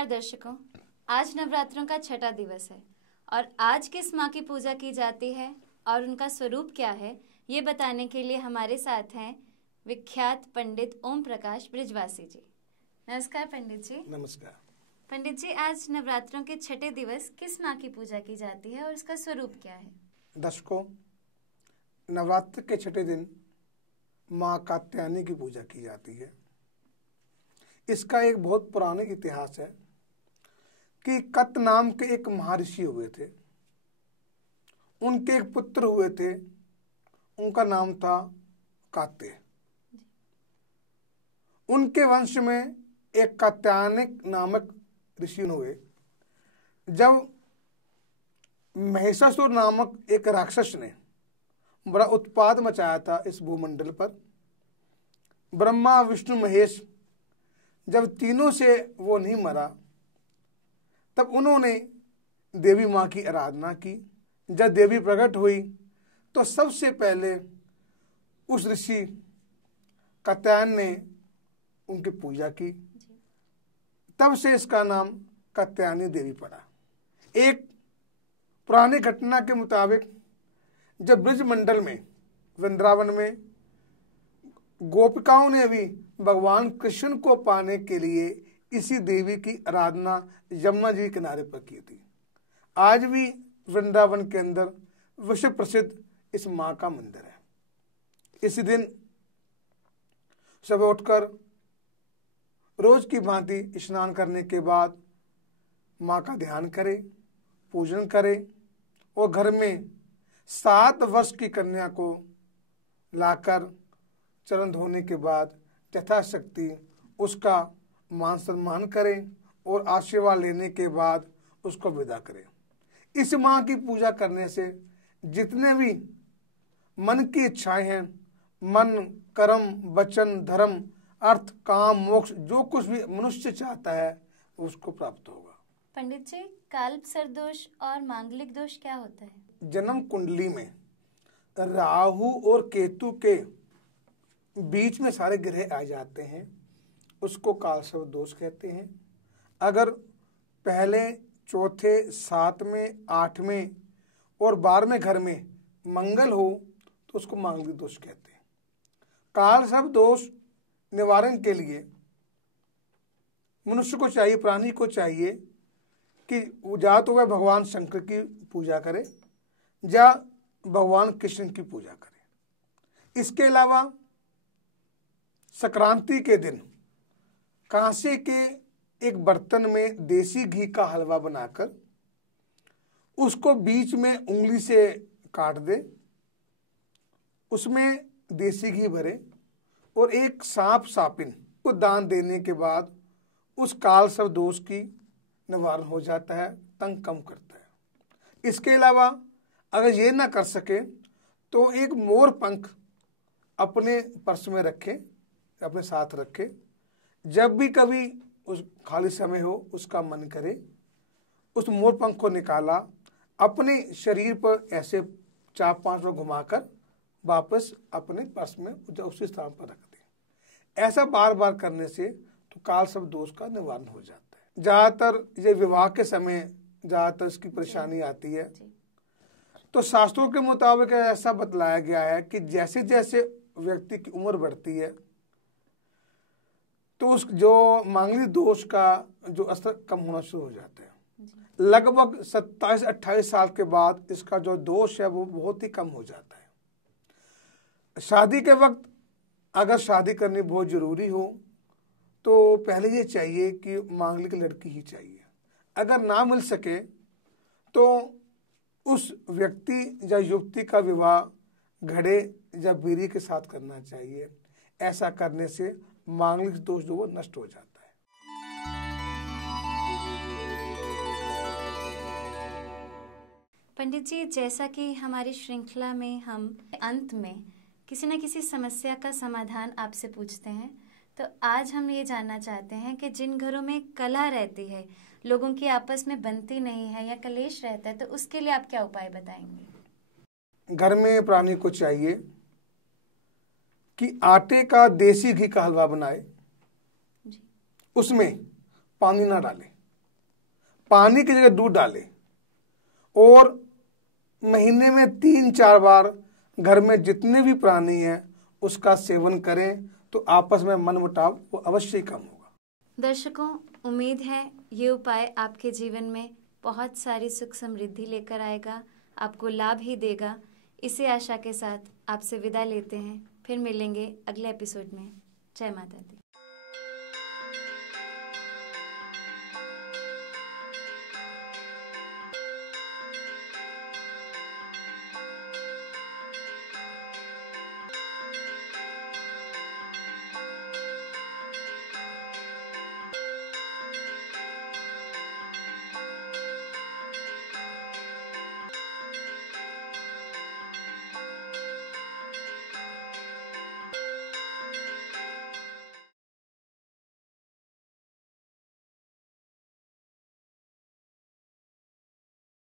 नमस्कार दर्शकों, आज नवरात्रों का छठा दिवस है और आज किस माँ की पूजा की जाती है और उनका स्वरूप क्या है, ये बताने के लिए हमारे साथ हैं विख्यात पंडित ओम प्रकाश बृजवासी जी। नमस्कार पंडित जी। नमस्कार पंडित जी, आज नवरात्रों के छठे दिवस किस माँ की पूजा की जाती है और उसका स्वरूप क्या है? दर्शकों, नवरात्र के छठे दिन माँ कात्यायनी की पूजा की जाती है। इसका एक बहुत पुराना इतिहास है कि कत नाम के एक महर्षि हुए थे। उनके एक पुत्र हुए थे, उनका नाम था कात्य। उनके वंश में एक कात्यायनिक नामक ऋषि हुए। जब महिषासुर नामक एक राक्षस ने बड़ा उत्पात मचाया था इस भूमंडल पर, ब्रह्मा विष्णु महेश जब तीनों से वो नहीं मरा, तब उन्होंने देवी माँ की आराधना की। जब देवी प्रकट हुई तो सबसे पहले उस ऋषि कात्यायन ने उनकी पूजा की। तब से इसका नाम कात्यायनी देवी पड़ा। एक पुरानी घटना के मुताबिक जब ब्रजमंडल में, वृंदावन में गोपिकाओं ने भी भगवान कृष्ण को पाने के लिए इसी देवी की आराधना यमुना जी के किनारे पर की थी। आज भी वृंदावन के अंदर विश्व प्रसिद्ध इस माँ का मंदिर है। इसी दिन सुबह उठकर रोज की भांति स्नान करने के बाद माँ का ध्यान करें, पूजन करें और घर में 7 वर्ष की कन्या को लाकर चरण धोने के बाद यथाशक्ति उसका मान सम्मान करें और आशीर्वाद लेने के बाद उसको विदा करें। इस माँ की पूजा करने से जितने भी मन की इच्छाएं हैं, मन, कर्म, वचन, धर्म, अर्थ, काम, मोक्ष, जो कुछ भी मनुष्य चाहता है उसको प्राप्त होगा। पंडित जी, कालसर्प दोष और मांगलिक दोष क्या होता है? जन्म कुंडली में राहु और केतु के बीच में सारे ग्रह आ जाते हैं, उसको कालसर्प दोष कहते हैं। अगर पहले, चौथे, 7वें, 8वें और 12वें घर में मंगल हो तो उसको मांगलिक दोष कहते हैं। कालसर्प दोष निवारण के लिए मनुष्य को चाहिए, प्राणी को चाहिए कि या तो वह भगवान शंकर की पूजा करे या भगवान कृष्ण की पूजा करे। इसके अलावा संक्रांति के दिन कांसे के एक बर्तन में देसी घी का हलवा बनाकर उसको बीच में उंगली से काट दे, उसमें देसी घी भरे और एक सांप सापिन को दान देने के बाद उस कालसर्प दोष की निवारण हो जाता है, तंग कम करता है। इसके अलावा अगर ये ना कर सके तो एक मोर पंख अपने पर्स में रखे, अपने साथ रखे। जब भी कभी उस खाली समय हो, उसका मन करे, उस मोर पंख को निकाला, अपने शरीर पर ऐसे 4-5 बार घुमाकर वापस अपने पर्स में उसी स्थान पर रख दें। ऐसा बार बार करने से तो कालसर्प दोष का निवारण हो जाता है। ज़्यादातर ये विवाह के समय ज़्यादातर इसकी परेशानी आती है। तो शास्त्रों के मुताबिक ऐसा बतलाया गया है कि जैसे जैसे व्यक्ति की उम्र बढ़ती है तो उस जो मांगलिक दोष का जो असर कम होना शुरू हो जाता है। लगभग 27-28 साल के बाद इसका जो दोष है वो बहुत ही कम हो जाता है। शादी के वक्त अगर शादी करनी बहुत जरूरी हो तो पहले ये चाहिए कि मांगलिक लड़की ही चाहिए। अगर ना मिल सके तो उस व्यक्ति या युवती का विवाह घड़े या बीरी के साथ करना चाहिए। ऐसा करने से मांगलिक दोष जो वो नष्ट हो जाता है। पंडित जी, जैसा कि हमारी श्रृंखला में हम अंत में किसी न किसी समस्या का समाधान आपसे पूछते हैं, तो आज हम ये जानना चाहते हैं कि जिन घरों में कलह रहती है, लोगों की आपस में बनती नहीं है या कलेश रहता है, तो उसके लिए आप क्या उपाय बताएंगे? घर में प्राणी को चाहिए कि आटे का देसी घी का हलवा बनाए, उसमें पानी ना डाले, पानी की जगह दूध डालें और महीने में 3-4 बार घर में जितने भी प्राणी हैं उसका सेवन करें तो आपस में मनमुटाव वो अवश्य ही कम होगा। दर्शकों, उम्मीद है ये उपाय आपके जीवन में बहुत सारी सुख समृद्धि लेकर आएगा, आपको लाभ ही देगा। इसी आशा के साथ आपसे विदा लेते हैं, फिर मिलेंगे अगले एपिसोड में। जय माता दी।